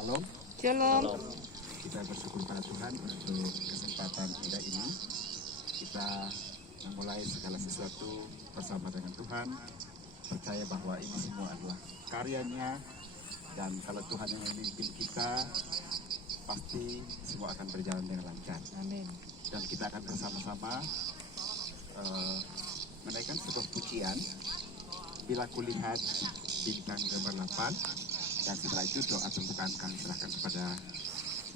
Shalom. Shalom. Kita bersyukur pada Tuhan untuk kesempatan indah ini. Kita memulai segala sesuatu bersama dengan Tuhan. Percaya bahwa ini semua adalah karyanya. Dan kalau Tuhan yang memimpin kita, pasti semua akan berjalan dengan lancar. Amin. Dan kita akan bersama-sama menaikkan sebuah pujian. Bila kulihat bintang gambar 8. Dan setelah itu doa pembukaan kami serahkan kepada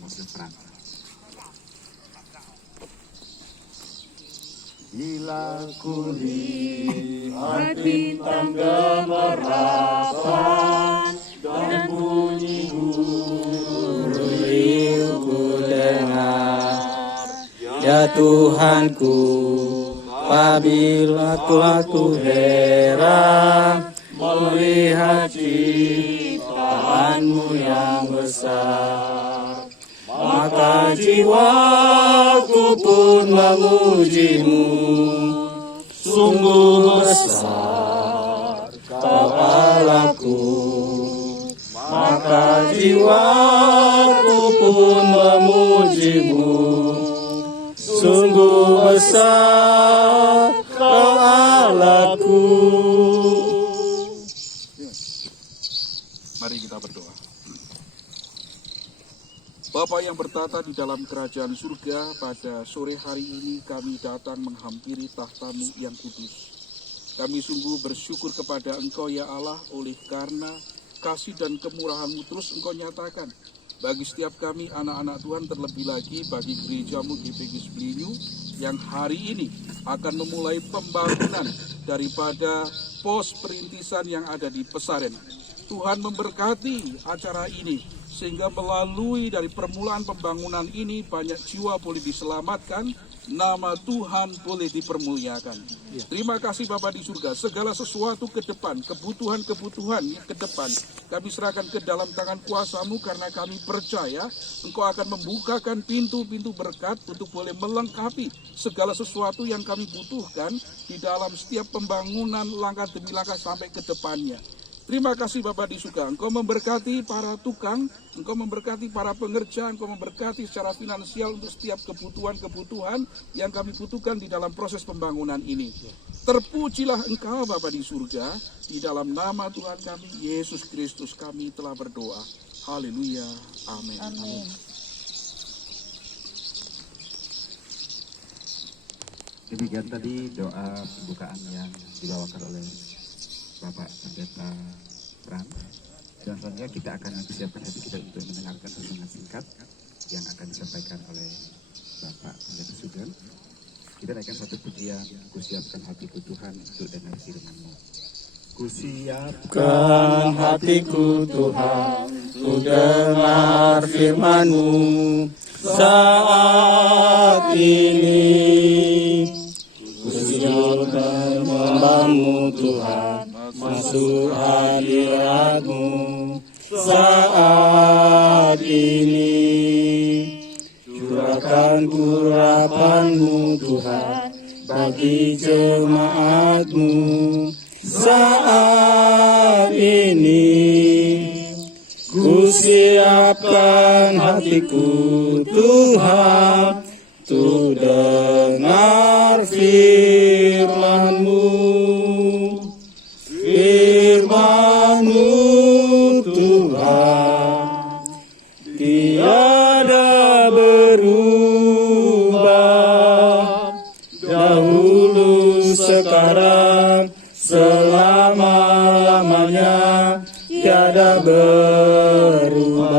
Moses Pran. Bila kulihat bintang gambar 8 dan bunyi guril ku dengar, ya Tuhanku, apabila aku heran melihat ciptaanmu yang besar, maka jiwaku pun memujimu. Sungguh besar Kau Allahku, maka jiwaku pun memujimu. Sungguh besar Kau Allahku. Mari kita berdoa. Bapa yang bertata di dalam kerajaan surga, pada sore hari ini kami datang menghampiri tahta-Mu yang kudus. Kami sungguh bersyukur kepada Engkau ya Allah, oleh karena kasih dan kemurahan-Mu terus Engkau nyatakan bagi setiap kami anak-anak Tuhan, terlebih lagi bagi gereja-Mu GPG Sebelinyu yang hari ini akan memulai pembangunan daripada pos perintisan yang ada di Pesaren. Tuhan memberkati acara ini, sehingga melalui dari permulaan pembangunan ini banyak jiwa boleh diselamatkan, nama Tuhan boleh dipermuliakan. Terima kasih Bapa di surga, segala sesuatu ke depan, kebutuhan-kebutuhan ke depan, kami serahkan ke dalam tangan kuasa-Mu, karena kami percaya Engkau akan membukakan pintu-pintu berkat untuk boleh melengkapi segala sesuatu yang kami butuhkan di dalam setiap pembangunan langkah demi langkah sampai ke depannya. Terima kasih Bapa di surga, Engkau memberkati para tukang, Engkau memberkati para pengerja, Engkau memberkati secara finansial untuk setiap kebutuhan-kebutuhan yang kami butuhkan di dalam proses pembangunan ini. Terpujilah Engkau Bapa di surga, di dalam nama Tuhan kami, Yesus Kristus kami telah berdoa. Haleluya, amin. Amin. Demikian tadi doa pembukaan yang dibawakan oleh Bapak Pendeta Pran. Dan selanjutnya kita akan mempersiapkan hati kita untuk mendengarkan renungan singkat yang akan disampaikan oleh Bapak Pendeta Sugeng. Kita naikkan satu pujian, kusiapkan hatiku Tuhan untuk dengar firman-Mu. Kusiapkan hatiku Tuhan untuk dengar firman-Mu saat ini. Kusiapkan hamba-Mu Tuhan masuk hadirat-Mu saat ini. Curahkan urapan-Mu Tuhan bagi jemaat-Mu saat ini. Kusiapkan hatiku Tuhan untuk dengar firman-Mu. Firman-Mu Tuhan tiada berubah, dahulu sekarang selama-lamanya tiada berubah.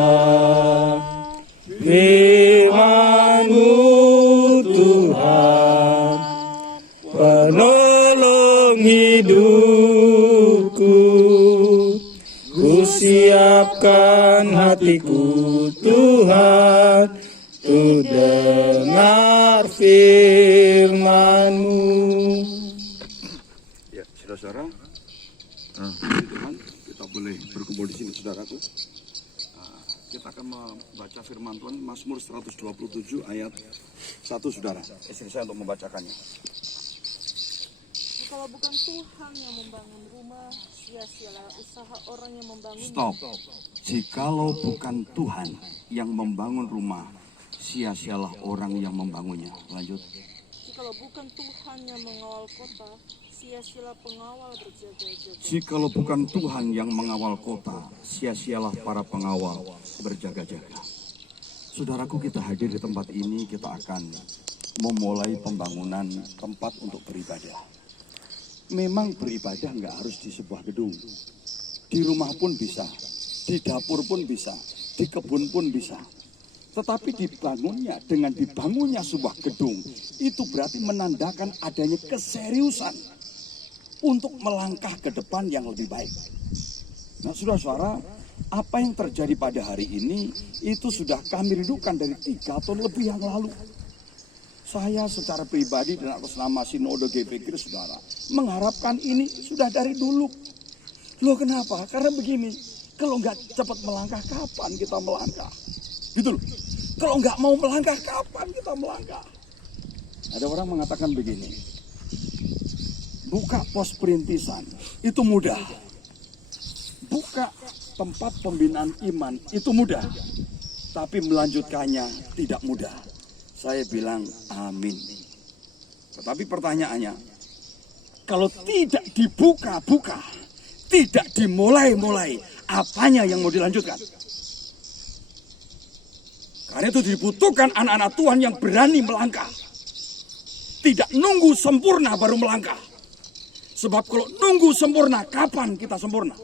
Firman-Mu Tuhan penolong hidupku. Kusiapkan hatiku Tuhan untuk dengar firman-Mu. Ya, saudara-saudara, Tuhan, kita boleh berkumpul di sini, saudaraku. Kita akan membaca firman Tuhan, Mazmur 127 ayat 1, saudara. Istri saya untuk membacakannya. Kalau bukan Tuhan yang membangun rumah, sia-sialah usaha orang yang membangunnya. Stop. Jikalau bukan Tuhan yang membangun rumah, sia-sialah orang yang membangunnya. Lanjut. Jikalau bukan Tuhan yang mengawal kota, sia-sialah pengawal berjaga-jaga. Jikalau bukan Tuhan yang mengawal kota, sia-sialah para pengawal berjaga-jaga. Saudaraku, kita hadir di tempat ini, kita akan memulai pembangunan tempat untuk beribadah. Memang beribadah nggak harus di sebuah gedung. Di rumah pun bisa, di dapur pun bisa, di kebun pun bisa. Tetapi dengan dibangunnya sebuah gedung, itu berarti menandakan adanya keseriusan untuk melangkah ke depan yang lebih baik. Nah, saudara-saudara, apa yang terjadi pada hari ini, itu sudah kami rindukan dari 3 tahun lebih yang lalu. Saya secara pribadi dan atas nama Sinode GPK, saudara, mengharapkan ini sudah dari dulu. Loh, kenapa? Karena begini, kalau nggak cepat melangkah, kapan kita melangkah? Gitu loh. Kalau nggak mau melangkah, kapan kita melangkah? Ada orang mengatakan begini, buka pos perintisan itu mudah, buka tempat pembinaan iman itu mudah, tapi melanjutkannya tidak mudah. Saya bilang amin. Tetapi pertanyaannya, kalau tidak dibuka-buka, tidak dimulai-mulai, apanya yang mau dilanjutkan? Karena itu dibutuhkan anak-anak Tuhan yang berani melangkah. Tidak nunggu sempurna baru melangkah. Sebab kalau nunggu sempurna, kapan kita sempurna?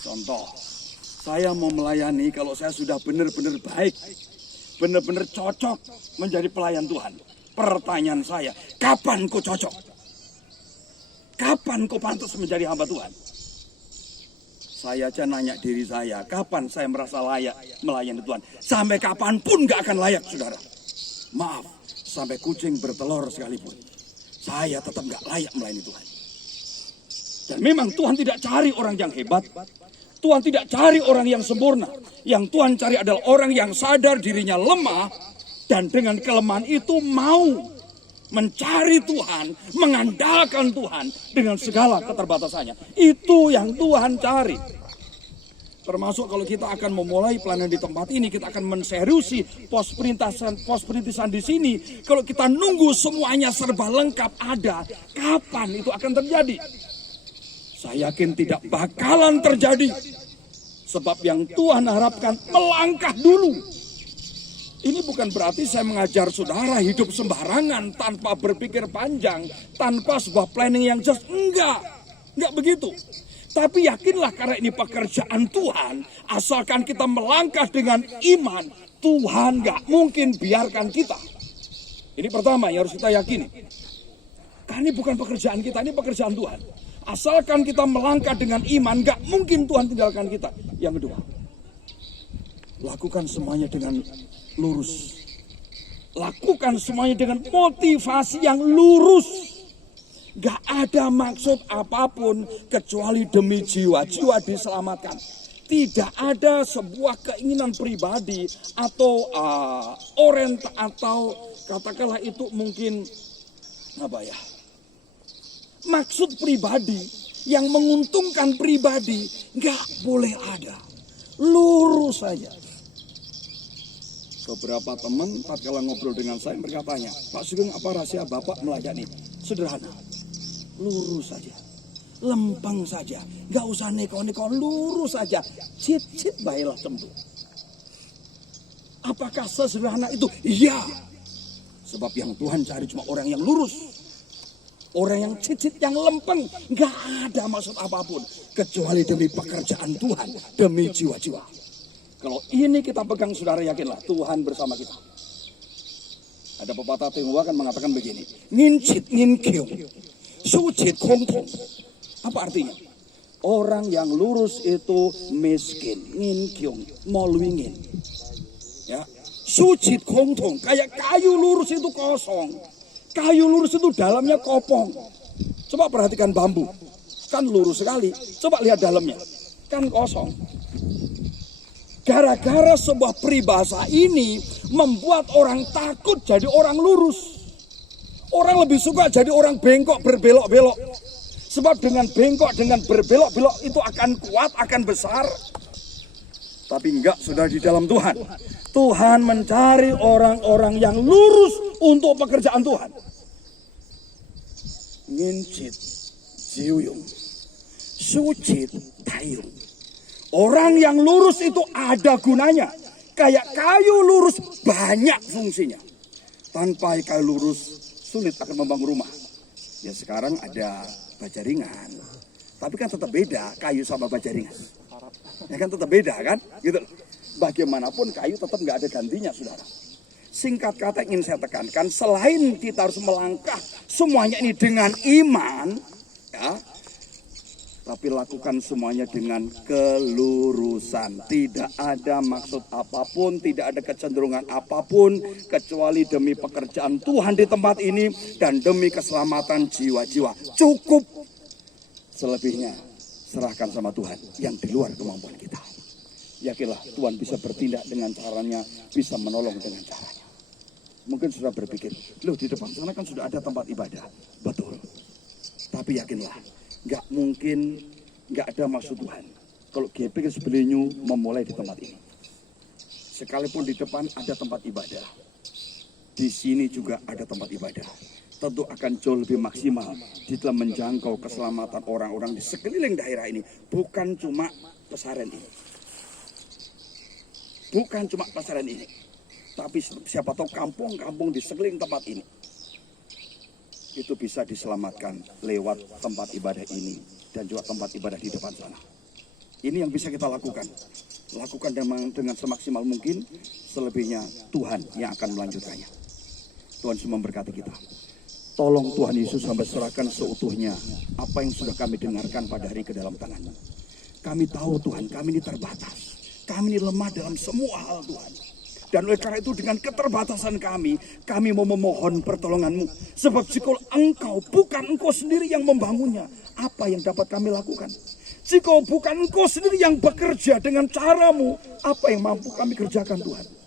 Contoh, saya mau melayani kalau saya sudah benar-benar baik, benar-benar cocok menjadi pelayan Tuhan. Pertanyaan saya, kapan kau cocok? Kapan kau pantas menjadi hamba Tuhan? Saya aja nanya diri saya, kapan saya merasa layak melayani Tuhan? Sampai kapanpun gak akan layak, saudara. Maaf, sampai kucing bertelur sekalipun, saya tetap gak layak melayani Tuhan. Dan memang Tuhan tidak cari orang yang hebat, Tuhan tidak cari orang yang sempurna. Yang Tuhan cari adalah orang yang sadar dirinya lemah, dan dengan kelemahan itu mau mencari Tuhan, mengandalkan Tuhan dengan segala keterbatasannya. Itu yang Tuhan cari. Termasuk kalau kita akan memulai pelayanan di tempat ini, kita akan menseriusi pos perintisan di sini. Kalau kita nunggu semuanya serba lengkap ada, kapan itu akan terjadi? Saya yakin tidak bakalan terjadi. Sebab yang Tuhan harapkan melangkah dulu. Ini bukan berarti saya mengajar saudara hidup sembarangan tanpa berpikir panjang, tanpa sebuah planning yang just. Enggak begitu. Tapi yakinlah karena ini pekerjaan Tuhan, asalkan kita melangkah dengan iman, Tuhan enggak mungkin biarkan kita. Ini pertama yang harus kita yakini. Karena ini bukan pekerjaan kita, ini pekerjaan Tuhan. Asalkan kita melangkah dengan iman, enggak mungkin Tuhan tinggalkan kita. Yang kedua, lakukan semuanya dengan lurus. Lakukan semuanya dengan motivasi yang lurus. Gak ada maksud apapun kecuali demi jiwa-jiwa diselamatkan. Tidak ada sebuah keinginan pribadi atau atau katakanlah itu mungkin maksud pribadi yang menguntungkan pribadi. Gak boleh ada. Lurus saja. Beberapa teman tatkala ngobrol dengan saya, mereka tanya, Pak Sugeng, apa rahasia Bapak melayani? Sederhana, lurus saja, lempeng saja, gak usah neko-neko, lurus saja, cit-cit baiklah tentu. Apakah sesederhana itu? Iya, sebab yang Tuhan cari cuma orang yang lurus, orang yang cit-cit, yang lempeng, gak ada maksud apapun, kecuali demi pekerjaan Tuhan, demi jiwa-jiwa. Kalau ini kita pegang, saudara, yakinlah Tuhan bersama kita. Ada pepatah Tionghoa kan mengatakan begini, ngincit nginkyung, sucit kongkong. Apa artinya? Orang yang lurus itu miskin, nginkyung, molwingin. Ya, sucit kongkong, kayak kayu lurus itu kosong. Kayu lurus itu dalamnya kopong. Coba perhatikan bambu, kan lurus sekali. Coba lihat dalamnya, kan kosong. Gara-gara sebuah peribahasa ini membuat orang takut jadi orang lurus. Orang lebih suka jadi orang bengkok berbelok-belok. Sebab dengan bengkok, dengan berbelok-belok itu akan kuat, akan besar. Tapi enggak, saudara, di dalam Tuhan. Tuhan mencari orang-orang yang lurus untuk pekerjaan Tuhan. Ngincit, jiuyung, sucit, tayung. Orang yang lurus itu ada gunanya. Kayak kayu lurus banyak fungsinya. Tanpa kayu lurus sulit akan membangun rumah. Ya sekarang ada baja ringan. Tapi kan tetap beda kayu sama baja ringan. Ya kan tetap beda kan? Gitu. Bagaimanapun kayu tetap nggak ada gantinya, saudara. Singkat kata ingin saya tekankan, selain kita harus melangkah semuanya ini dengan iman, ya, tapi lakukan semuanya dengan kelurusan. Tidak ada maksud apapun, tidak ada kecenderungan apapun, kecuali demi pekerjaan Tuhan di tempat ini dan demi keselamatan jiwa-jiwa. Cukup. Selebihnya serahkan sama Tuhan yang di luar kemampuan kita. Yakinlah Tuhan bisa bertindak dengan caranya, bisa menolong dengan caranya. Mungkin sudah berpikir, loh di depan sana kan sudah ada tempat ibadah. Betul. Tapi yakinlah, nggak mungkin nggak ada maksud Tuhan. Kalau GPK Sebelenyu memulai di tempat ini. Sekalipun di depan ada tempat ibadah, di sini juga ada tempat ibadah. Tentu akan jauh lebih maksimal di dalam menjangkau keselamatan orang-orang di sekeliling daerah ini. Bukan cuma pesantren ini. Bukan cuma pesantren ini. Tapi siapa tahu kampung-kampung di sekeliling tempat ini. Itu bisa diselamatkan lewat tempat ibadah ini. Dan juga tempat ibadah di depan sana. Ini yang bisa kita lakukan. Lakukan dengan semaksimal mungkin. Selebihnya Tuhan yang akan melanjutkannya. Tuhan semua memberkati kita. Tolong Tuhan Yesus sampai serahkan seutuhnya apa yang sudah kami dengarkan pada hari ke dalam tangan-Mu. Kami tahu Tuhan, kami ini terbatas. Kami ini lemah dalam semua hal Tuhan. Dan oleh karena itu dengan keterbatasan kami mau memohon pertolongan-Mu. Sebab jika Engkau, bukan Engkau sendiri yang membangunnya, apa yang dapat kami lakukan? Jika bukan Engkau sendiri yang bekerja dengan cara-Mu, apa yang mampu kami kerjakan Tuhan?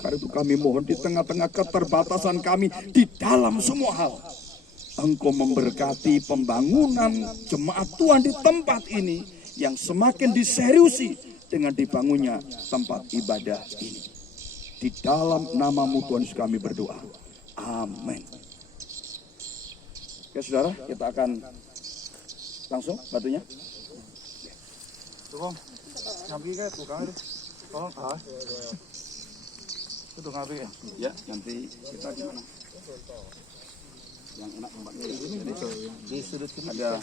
Karena itu kami mohon di tengah-tengah keterbatasan kami di dalam semua hal. Engkau memberkati pembangunan jemaat Tuhan di tempat ini yang semakin diseriusi dengan dibangunnya tempat ibadah ini. Di dalam nama-Mu Tuhan Yesus kami berdoa. Amin. Oke saudara, kita akan langsung batunya. Tolong, ngambil kan tukang itu. Tolong, itu ngambil ya. Ya, nanti kita di mana? Yang enak tempatnya ya. Jadi di sudut sini ada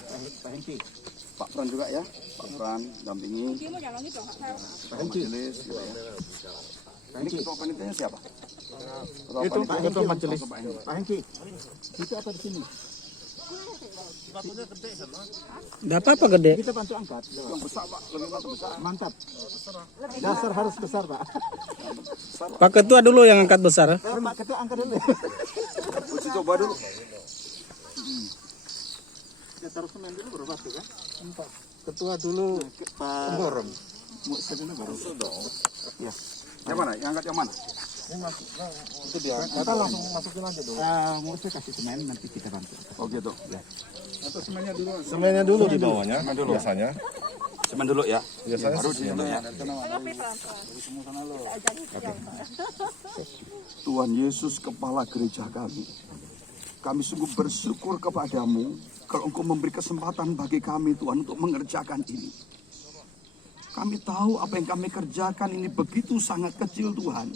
Pak Fran juga ya. Pak Fran dampingi. Pak Majelis gitu ya. Ini ketua panitianya siapa? Itu ketua majelis. Pak Hengki. Itu apa di sini? Enggak apa-apa gede. Kita bantu angkat. Yang besar Pak, lebih besar. Mantap. Dasar harus besar Pak. Pak Ketua dulu yang angkat besar. Pak Ketua angkat dulu. Uji coba dulu. Ya taruh semen dulu baru batu kan? Ketua dulu Pak. Borong. Sebenarnya baru dong. Ya. Yang mana? Yang angkat yang mana? Itu dia. Kita langsung masukin aja dulu. Mau saya kasih semen nanti kita bantu. Oh gitu. Ya. Atau semennya dulu. Semennya dulu di bawahnya, biasanya. Semen dulu ya. Biasanya Baru di sana ya. Tuhan Yesus kepala gereja kami. Kami sungguh bersyukur kepadamu kalau Engkau memberi kesempatan bagi kami Tuhan untuk mengerjakan ini. Kami tahu apa yang kami kerjakan ini begitu sangat kecil Tuhan.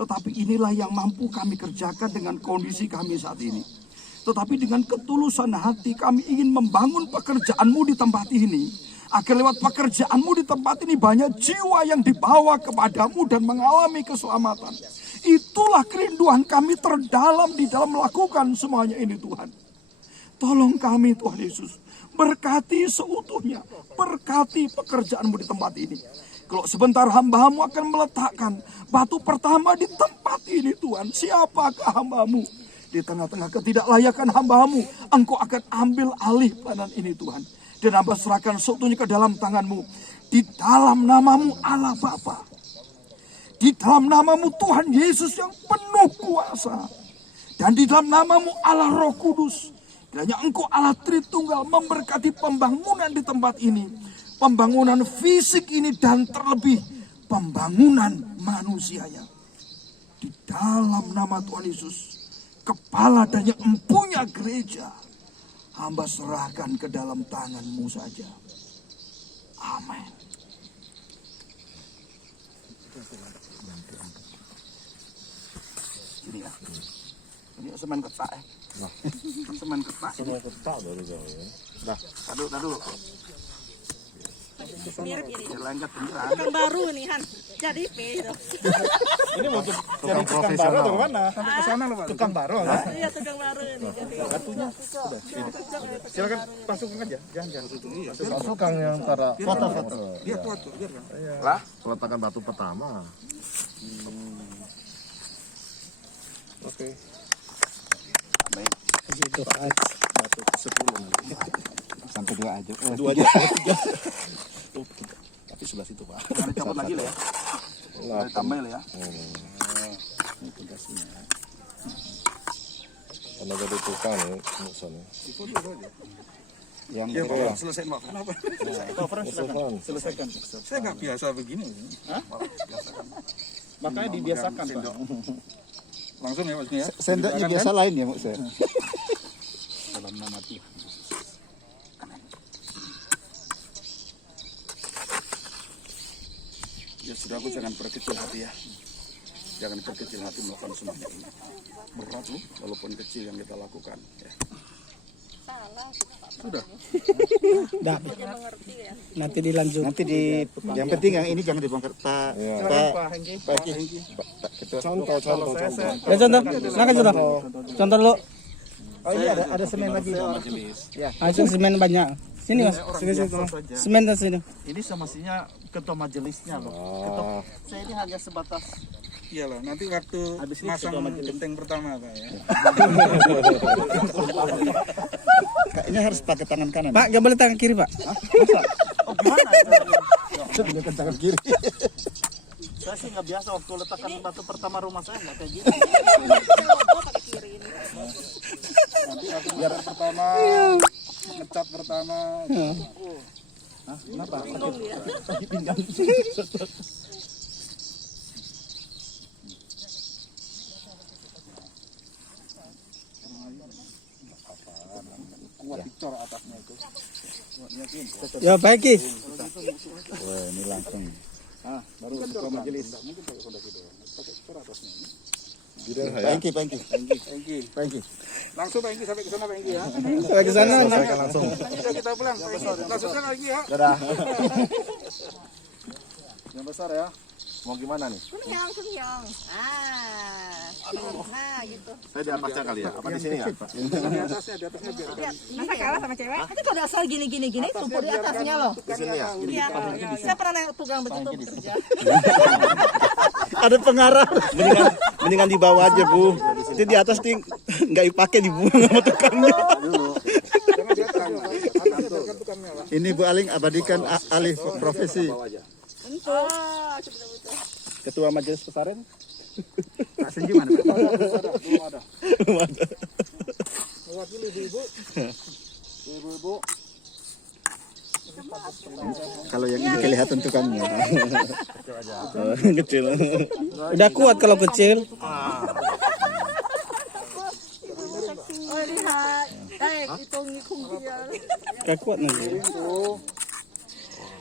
Tetapi inilah yang mampu kami kerjakan dengan kondisi kami saat ini. Tetapi dengan ketulusan hati kami ingin membangun pekerjaan-Mu di tempat ini. Agar lewat pekerjaan-Mu di tempat ini banyak jiwa yang dibawa kepadamu dan mengalami keselamatan. Itulah kerinduan kami terdalam di dalam melakukan semuanya ini Tuhan. Tolong kami Tuhan Yesus. Berkati seutuhnya. Berkati pekerjaan-Mu di tempat ini. Kalau sebentar hamba-Mu akan meletakkan batu pertama di tempat ini Tuhan. Siapakah hamba-Mu? Di tengah-tengah ketidaklayakan hamba-Mu, Engkau akan ambil alih pelayanan ini Tuhan. Dan hamba serahkan seutuhnya ke dalam tangan-Mu. Di dalam nama-Mu Allah Bapa. Di dalam nama-Mu Tuhan Yesus yang penuh kuasa. Dan di dalam nama-Mu Allah Roh Kudus. Kiranya Engkau Allah Tritunggal memberkati pembangunan di tempat ini. pembangunan fisik ini dan terlebih pembangunan manusianya. Di dalam nama Tuhan Yesus, kepala dan yang empunya gereja, hamba serahkan ke dalam tangan-Mu saja. Amin. Ini ya. Ini semen ketak ya. Semen ketak. Semua ketak dari jauh ya. Dah dulu. Mirip ini. Lengket beneran. Tukang baru nih Han. Jadi P itu. Ini mau jadi tukang baru atau mana? Sampai ke sana loh, Pak. Tukang baru. Iya tukang baru ini. Jadi Batunya sudah. Silakan masukin aja. Jangan. Masukkan yang antara Foto-foto. Lihat tuh, lihat kan. Lah, peletakan batu pertama. Oke. Baik. batu 10 Sampai 2 aja. 2 aja. Oh, tapi sebelah situ, Pak. Jangan dicopot lagi lah ya. Tambah lah ya. Ini tugasnya. Karena jadi tukang ya, misalnya. Yang Ya, selesai Pak. Kenapa? Selesaikan. Saya nggak biasa begini. Makanya dibiasakan, Pak. Langsung ya maksudnya ya. sendoknya biasa lain ya, Mak saya. Dalam nama Tuhan. Ya saudaraku, jangan berkecil hati ya. Jangan berkecil hati melakukan semuanya ini. Berat loh, walaupun kecil yang kita lakukan. Ya. salah. Sudah. Dia mengerti ya. Nanti dilanjut. Nanti yang penting yang ini jangan dibongkar, Pak. Iya. Pak Hengki. Pak Ketua. Contoh. Ya contoh, silakan contoh. Contoh dulu. Oh iya, ada semen lagi. Langsung semen banyak. Sini Mas, sini. Semen di sini. Ini semestinya ketua majelisnya loh. Ketua, saya ini hanya sebatas Iyalah, nanti waktu masang genteng pertama Pak ya. Ini harus pakai tangan kanan. Pak, gak boleh tangan kiri Pak. oh gimana? Pakai tangan kiri. Saya sih nggak biasa waktu letakkan batu pertama rumah saya nggak kayak gini. Gua pakai kiri ini. Nanti waktu biar pertama ngecat pertama. Kenapa? Bingung ya. Kuat dicor atasnya itu. Ya baik Ki. Wah, ini langsung. Baru ketua majelis. Bidang Pak saya. Hengki. Langsung Pak Engki sampai ke sana Pak Engki ya. Saya ke sana. Selesaikan langsung. Sudah kita pulang Pak Engki. Langsungkan lagi ya. Dadah. Yang besar ya. Mau gimana nih? Kenyang. Nah, gitu. Saya di atasnya kali ya? Apa di sini ya? Di atasnya biar. Lihat, masa kalah sama cewek? Nanti kalau asal gini, tumpul di atasnya loh. Di sini ya? Iya. Saya pernah nengok tukang begitu bekerja. Ada pengarah. Mendingan di bawah aja, Bu. Itu di atas nih nggak dipakai, dibuang sama tukangnya. Jangan di atas. Atasnya tukangnya Pak. Ini Bu Aling abadikan alih profesi. Betul. Ketua majelis pesantren. Pak Senju mana, Pak? Belum ada. Mewakili ibu-ibu. Ibu-ibu. Kalau yang ini kelihatan tukangnya. Kecil. Udah kuat kalau kecil. Oh, lihat. Hitung kemudian. Gak kuat nanti.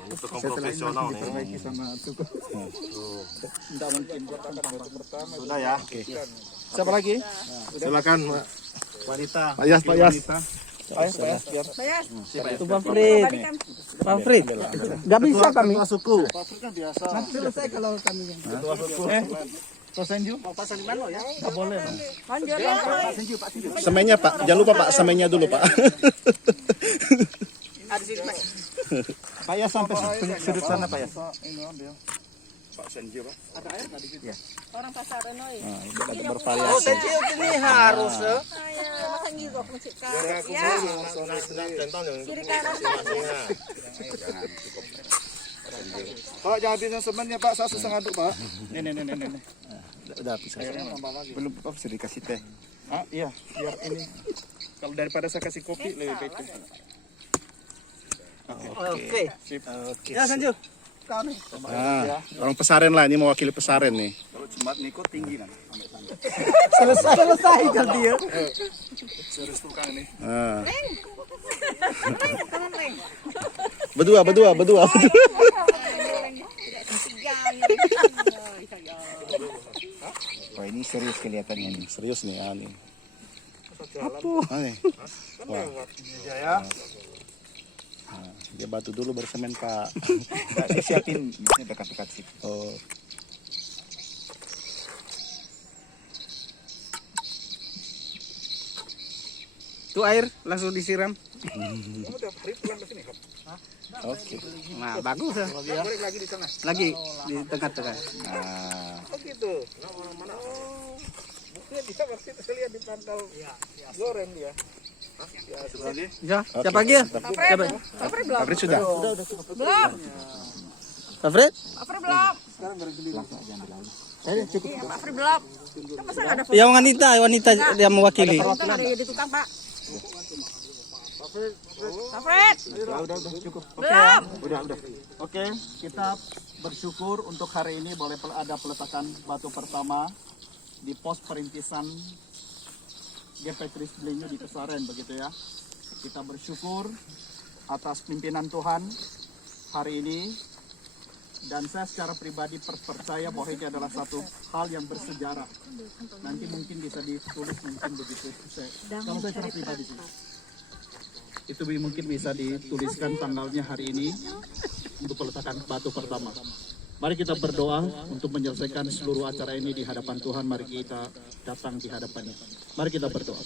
Tukang profesional nih. Sudah ya. Siapa lagi? Silakan Pak. Wanita. Pak Yas. Biar. Bayar. Itu Pak Frit. Pak Frit. Gak bisa kami. Suku. Selesai kalau kami. Ketua suku. Tosenju. Mau pasang di mana ya? Enggak boleh. Lanjut ya. Semennya Pak, jangan lupa Pak, semennya dulu Pak. Pak ya sampai sudut sana, Pak ya. Pak Senji Pak. Orang pasar Renoi. Ada bervariasi. Ini harus. Masa ngigok musik kau. Ya. Kiri kanan. Pak jangan habisnya semennya Pak, saya susah ngaduk Pak. Nih. Udah bisa. Belum Pak bisa dikasih teh. Ah, iya, biar ini. Kalau daripada saya kasih kopi lebih baik. Oke. Ya Sanju. Kau nih. Orang pesaren lah, ini mewakili pesaren nih. Kalau jemaat ngikut tinggi kan. Selesai kan dia. Terus tukang nih. Berdua. Oh ini serius kelihatannya nih. Serius nih, nih. Apa? Nih. Wah. Nah, dia batu dulu bersemen Pak. Dia siapin ini dekat-dekat sih. Oh. Tuh air langsung disiram. Oke. Nah, bagus ya. Lagi di tengah. Lagi di tengah-tengah. Nah, Oh gitu. Buktinya dia waktu itu saya lihat di pantau goreng dia. Ya, siapa lagi ya? Siapa? Fabri sudah. Belum. Pak Fred? Pak Fred belum. Pak Fred belum. Kan masa nggak ada foto? Yang wanita yang mewakili. Foto nggak ada di tukang, Pak. Pak Fred. Udah cukup. Belum. Udah. Oke, kita bersyukur untuk hari ini boleh ada peletakan batu pertama di pos perintisan GP Kris Belinyu di Pesaren begitu ya. Kita bersyukur atas pimpinan Tuhan hari ini, dan saya secara pribadi percaya bahwa ini adalah satu hal yang bersejarah. Nanti mungkin bisa ditulis mungkin begitu. Kalau saya secara pribadi sih, itu mungkin bisa dituliskan tanggalnya hari ini untuk peletakan batu pertama. Mari kita berdoa untuk menyelesaikan seluruh acara ini di hadapan Tuhan. Mari kita datang di hadapannya. Mari kita berdoa.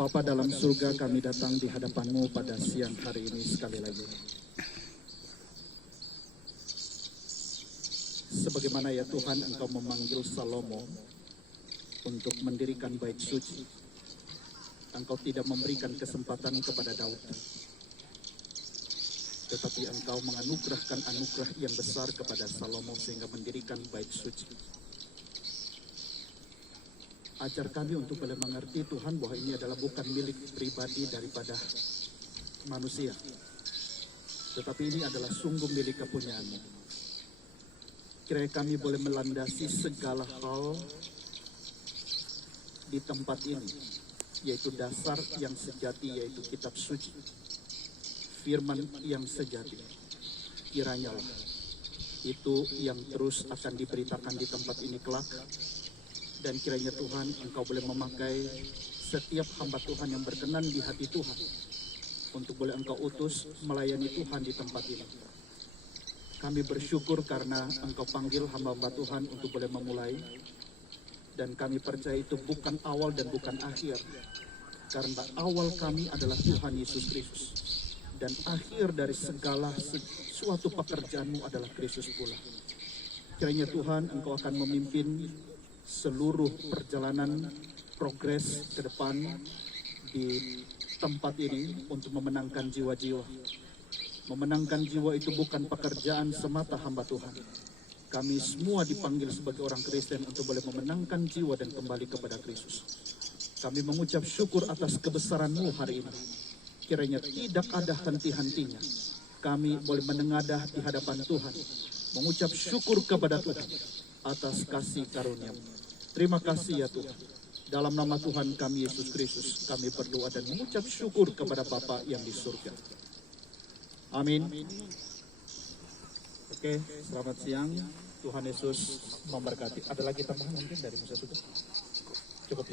Bapa dalam surga, kami datang di hadapan-Mu pada siang hari ini sekali lagi. Sebagaimana ya Tuhan, Engkau memanggil Salomo untuk mendirikan bait suci. Engkau tidak memberikan kesempatan kepada Daud, tetapi Engkau menganugerahkan anugerah yang besar kepada Salomo sehingga mendirikan bait suci. Ajar kami untuk boleh mengerti Tuhan bahwa ini adalah bukan milik pribadi daripada manusia, tetapi ini adalah sungguh milik kepunyaan-Mu. Kiranya kami boleh melandasi segala hal di tempat ini, yaitu dasar yang sejati, yaitu kitab suci, firman yang sejati. Kiranya itu yang terus akan diberitakan di tempat ini kelak. Dan kiranya Tuhan, Engkau boleh memakai setiap hamba Tuhan yang berkenan di hati Tuhan untuk boleh Engkau utus melayani Tuhan di tempat ini. Kami bersyukur karena Engkau panggil hamba-hamba Tuhan untuk boleh memulai. Dan kami percaya itu bukan awal dan bukan akhir. Karena awal kami adalah Tuhan Yesus Kristus. Dan akhir dari segala suatu pekerjaan-Mu adalah Kristus pula. Kiranya Tuhan, Engkau akan memimpin seluruh perjalanan progres ke depan di tempat ini untuk memenangkan jiwa-jiwa. Memenangkan jiwa itu bukan pekerjaan semata hamba Tuhan. Kami semua dipanggil sebagai orang Kristen untuk boleh memenangkan jiwa dan kembali kepada Kristus. Kami mengucap syukur atas kebesaran-Mu hari ini. Kiranya tidak ada henti-hentinya. Kami boleh menengadah di hadapan Tuhan, mengucap syukur kepada Tuhan atas kasih karunia-Mu. Terima kasih ya Tuhan. Dalam nama Tuhan kami Yesus Kristus, kami berdoa dan mengucap syukur kepada Bapa yang di surga. Amin. Oke, selamat siang. Tuhan Yesus memberkati. Ada lagi tambahan mungkin dari Musa Tutup? Cukup ya.